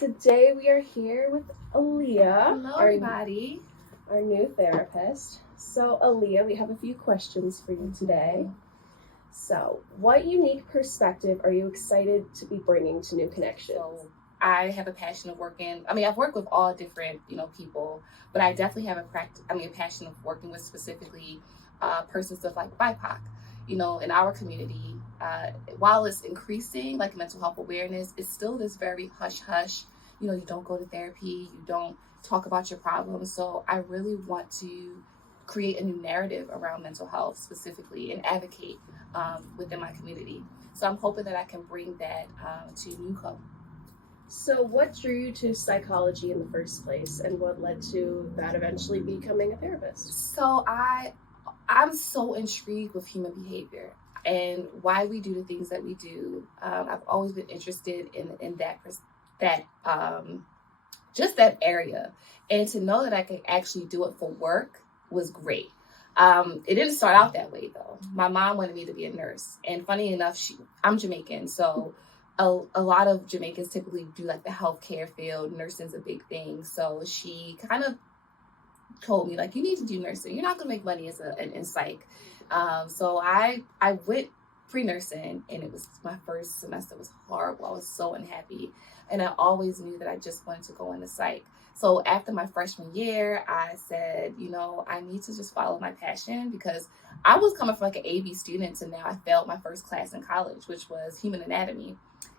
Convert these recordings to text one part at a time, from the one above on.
Today we are here with Alia. Hello, everybody. Our new therapist. So, Alia, we have a few questions for you today. So, what unique perspective are you excited to be bringing to New Connections? So, I have a passion of working. I've worked with all different, people, but I definitely have a passion of working with specifically persons of like BIPOC. In our community, while it's increasing, like mental health awareness, it's still this very hush hush. You don't go to therapy, you don't talk about your problems. So I really want to create a new narrative around mental health specifically and advocate within my community. So I'm hoping that I can bring that to Newco. So, what drew you to psychology in the first place, and what led to that eventually becoming a therapist? So I'm so intrigued with human behavior and why we do the things that we do. I've always been interested in that just that area, and to know that I could actually do it for work was great. It didn't start out that way though. My mom wanted me to be a nurse, and funny enough, I'm Jamaican, so a lot of Jamaicans typically do like the healthcare field. Nursing's a big thing, so she kind of told me like, you need to do nursing. You're not gonna make money as in psych. So I went pre-nursing, and it was my first semester was horrible. I was so unhappy, and I always knew that I just wanted to go into psych. So after my freshman year, I said, I need to just follow my passion, because I was coming from like an AB student, and now I failed my first class in college, which was human anatomy.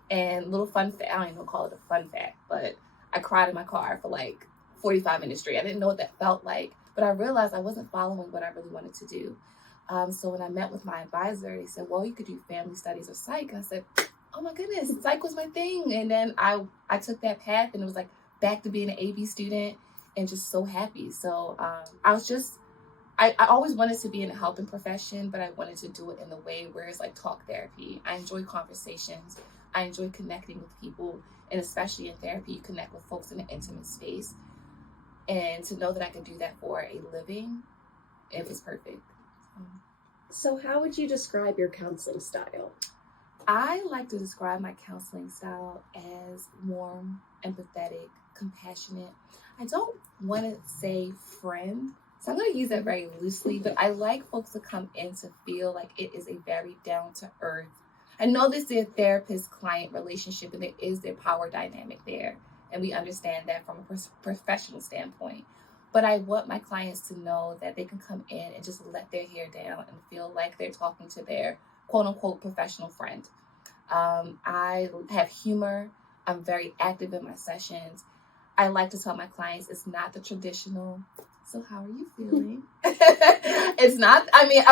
And little fun fact, I don't even call it a fun fact, but I cried in my car for like 45 minutes straight. I didn't know what that felt like, but I realized I wasn't following what I really wanted to do. So when I met with my advisor, he said, well, you could do family studies or psych. I said, oh my goodness, psych was my thing. And then I took that path, and it was like back to being an AB student and just so happy. So I always wanted to be in a helping profession, but I wanted to do it in the way where it's like talk therapy. I enjoy conversations. I enjoy connecting with people, and especially in therapy, you connect with folks in an intimate space. And to know that I can do that for a living, it was perfect. So, how would you describe your counseling style? I like to describe my counseling style as warm, empathetic, compassionate. I don't want to say friend, so I'm going to use that very loosely, but I like folks to come in to feel like it is a very down-to-earth. I know this is a therapist-client relationship, and there is their power dynamic there, and we understand that from a professional standpoint. But I want my clients to know that they can come in and just let their hair down and feel like they're talking to their quote-unquote professional friend. I have humor. I'm very active in my sessions. I like to tell my clients it's not the traditional, so how are you feeling? It's not,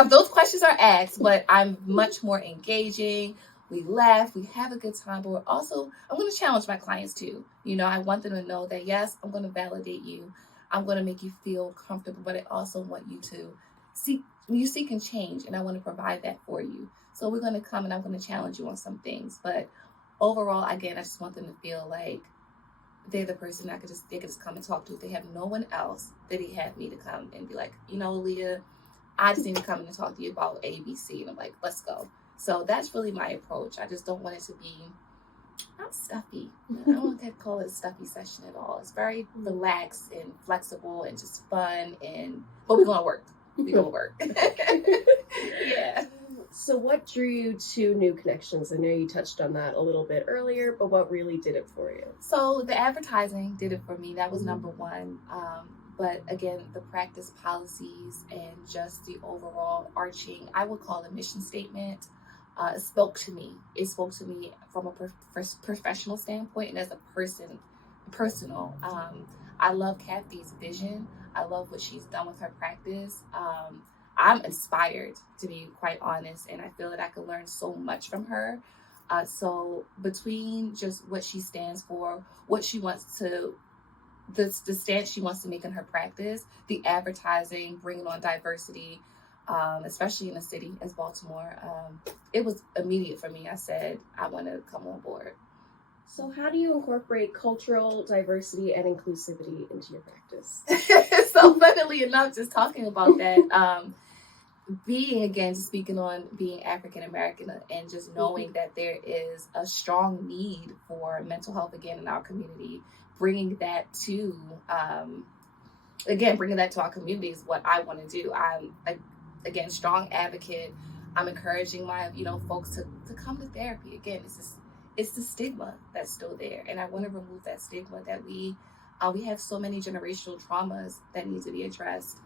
those questions are asked, but I'm much more engaging. We laugh, we have a good time, but I'm going to challenge my clients too. I want them to know that, yes, I'm going to validate you. I'm going to make you feel comfortable, but I also want you to seek and change, and I want to provide that for you. So we're going to come, and I'm going to challenge you on some things. But overall, again, I just want them to feel like they're the person they could just come and talk to. If they have no one else, that they have me to come and be like, Leah, I just need to come in and talk to you about ABC. And I'm like, let's go. So that's really my approach. I just don't want it to be not stuffy. I don't want to call it a stuffy session at all. It's very relaxed and flexible and just fun. But we're going to work. We're going to work. Yeah. So what drew you to New Connections? I know you touched on that a little bit earlier, but what really did it for you? So the advertising did it for me. That was number one. But again, the practice policies and just the overall arching, I would call a mission statement, spoke to me. It spoke to me from a professional standpoint and as a personal. I love Kathy's vision. I love what she's done with her practice. I'm inspired, to be quite honest, and I feel that I could learn so much from her. So between just what she stands for, what she wants to, the stance she wants to make in her practice, the advertising, bringing on diversity, especially in a city as Baltimore, it was immediate for me. I said, I want to come on board. So how do you incorporate cultural diversity and inclusivity into your practice? So funnily enough, just talking about that, just speaking on being African American and just knowing that there is a strong need for mental health again in our community, bringing that to our community is what I want to do. I'm again strong advocate. I'm encouraging my folks to come to therapy. Again, it's the stigma that's still there, and I want to remove that stigma that we have so many generational traumas that need to be addressed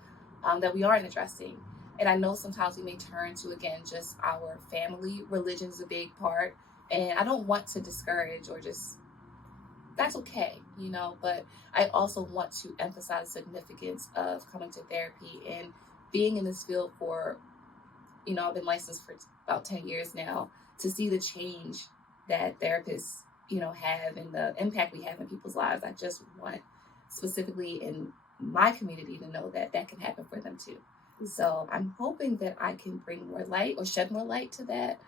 that we aren't addressing. And I know sometimes we may turn to, again, just our family. Religion is a big part. And I don't want to discourage or just, that's okay, but I also want to emphasize the significance of coming to therapy and being in this field for, I've been licensed for about 10 years now, to see the change that therapists, have and the impact we have in people's lives. I just want specifically in my community to know that that can happen for them too. So I'm hoping that I can bring more light or shed more light to that.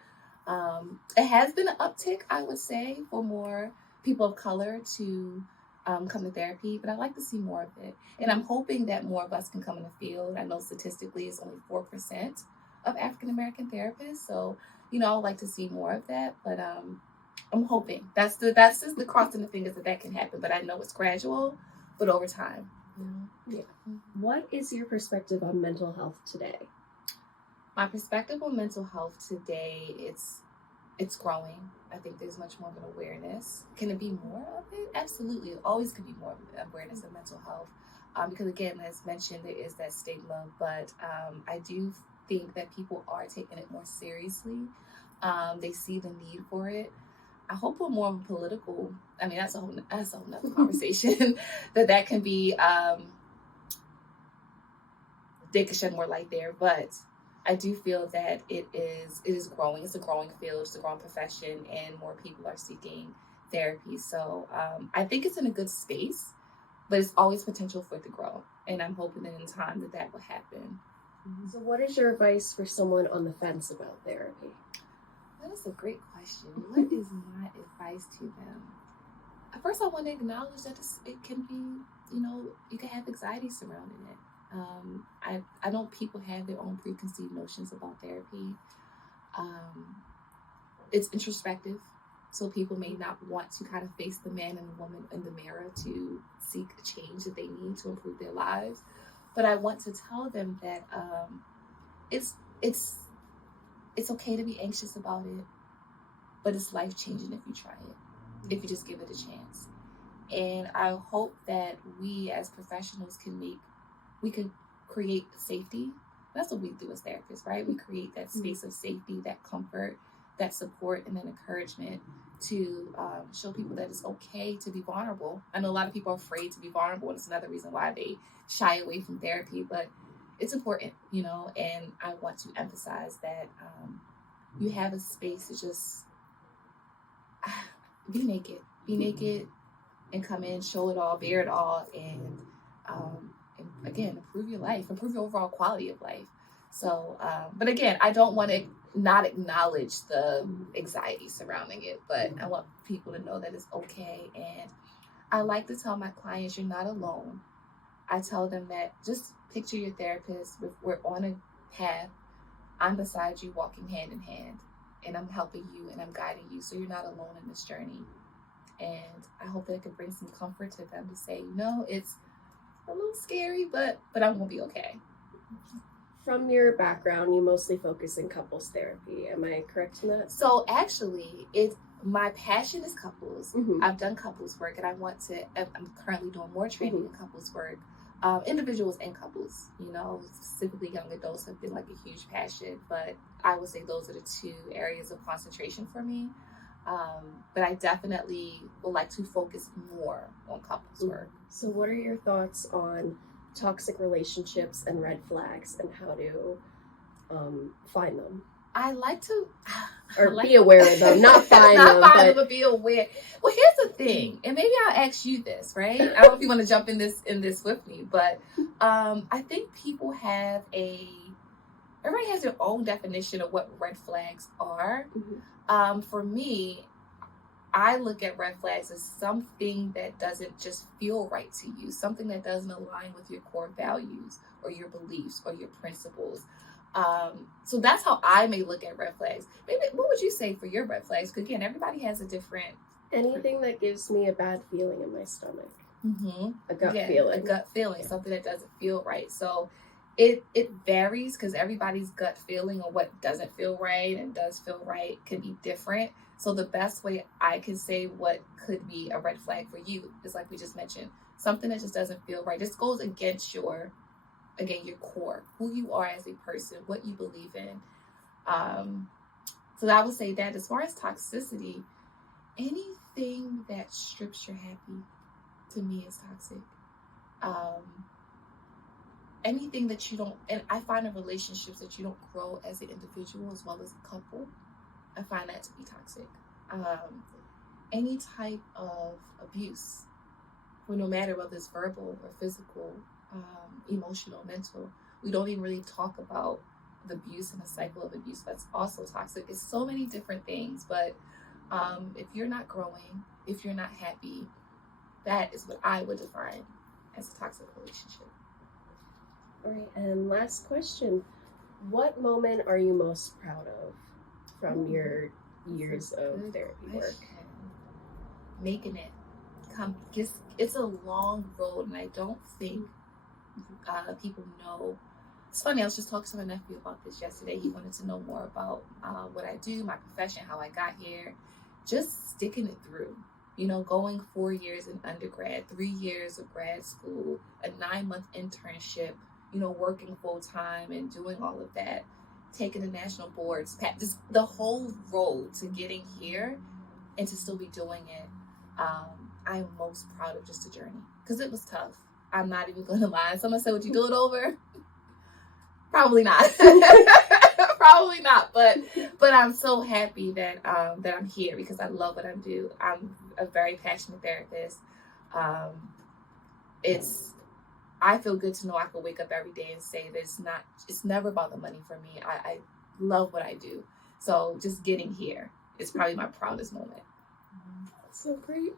It has been an uptick, I would say, for more people of color to come to therapy, but I'd like to see more of it. And I'm hoping that more of us can come in the field. I know statistically it's only 4% of African American therapists. So, I would like to see more of that, but I'm hoping that's just the crossing the fingers that can happen. But I know it's gradual, but over time. Yeah. What is your perspective on mental health today? My perspective on mental health today, it's growing. I think there's much more of an awareness. Can it be more of it? Absolutely. It always can be more of an awareness of mental health. Because again, as mentioned, there is that stigma, but I do think that people are taking it more seriously. They see the need for it. I hope we're more political. I mean, that's a whole nother conversation. that can be, they could shed more light there. But I do feel that it is growing. It's a growing field. It's a growing profession, and more people are seeking therapy. So I think it's in a good space, but it's always potential for it to grow. And I'm hoping that in time that will happen. So what is your advice for someone on the fence about therapy? That is a great question. What is my advice to them? First, I want to acknowledge that it can be, you can have anxiety surrounding it. I know people have their own preconceived notions about therapy. It's introspective, so people may not want to kind of face the man and the woman in the mirror to seek a change that they need to improve their lives. But I want to tell them that it's okay to be anxious about it, but it's life-changing if you try it, if you just give it a chance. And I hope that we as professionals we can create safety. That's what we do as therapists, right? We create that space of safety, that comfort, that support, and that encouragement to show people that it's okay to be vulnerable. I know a lot of people are afraid to be vulnerable, and it's another reason why they shy away from therapy, but it's important, and I want to emphasize that you have a space to just be naked and come in, show it all, bear it all, and again, improve your life, improve your overall quality of life. So, but again, I don't want to not acknowledge the anxiety surrounding it, but I want people to know that it's okay. And I like to tell my clients, you're not alone. I tell them that just picture your therapist. We're on a path. I'm beside you, walking hand in hand, and I'm helping you and I'm guiding you. So you're not alone in this journey. And I hope that it can bring some comfort to them to say, it's a little scary, but I'm gonna be okay. From your background, you mostly focus in couples therapy. Am I correct in that? So actually, my passion is couples. Mm-hmm. I've done couples work, and I'm currently doing more training in couples work. Individuals and couples, specifically young adults have been like a huge passion, but I would say those are the two areas of concentration for me. But I definitely would like to focus more on couples work. So what are your thoughts on toxic relationships and red flags and how to find them? I like to be aware of them, not find them, but be aware. Well, here's the thing, and maybe I'll ask you this, right? I don't know if you want to jump in this with me, but I think everybody has their own definition of what red flags are. Mm-hmm. For me, I look at red flags as something that doesn't just feel right to you, something that doesn't align with your core values or your beliefs or your principles. So that's how I may look at red flags. Maybe what would you say for your red flags? Because again, everybody has a different. Anything that gives me a bad feeling in my stomach. Mm-hmm. A gut feeling. A gut feeling, something that doesn't feel right. So it varies because everybody's gut feeling on what doesn't feel right and does feel right can be different. So the best way I can say what could be a red flag for you is like we just mentioned, something that just doesn't feel right. This goes against your core, who you are as a person, what you believe in. So I would say that as far as toxicity, anything that strips your happy to me is toxic. Anything that you don't, and I find in relationships that you don't grow as an individual as well as a couple, I find that to be toxic. Any type of abuse, well, no matter whether it's verbal or physical, emotional, mental, we don't even really talk about the abuse and the cycle of abuse. That's also toxic. It's so many different things, but if you're not growing, if you're not happy, that is what I would define as a toxic relationship. All right, and last question. What moment are you most proud of from your years of therapy work? Making it come. It's a long road, and I don't think people know. It's funny, I was just talking to my nephew about this yesterday. He wanted to know more about what I do, my profession, how I got here. Just sticking it through. You know, going 4 years in undergrad, 3 years of grad school, a 9-month internship, you know, working full time and doing all of that, taking the national boards, just the whole road to getting here and to still be doing it. I'm most proud of just the journey because it was tough. I'm not even going to lie. Someone said, would you do it over? Probably not. Probably not. But I'm so happy that that I'm here because I love what I do. I'm a very passionate therapist. I feel good to know I can wake up every day and say that it's never about the money for me. I love what I do. So just getting here is probably my proudest moment. So great.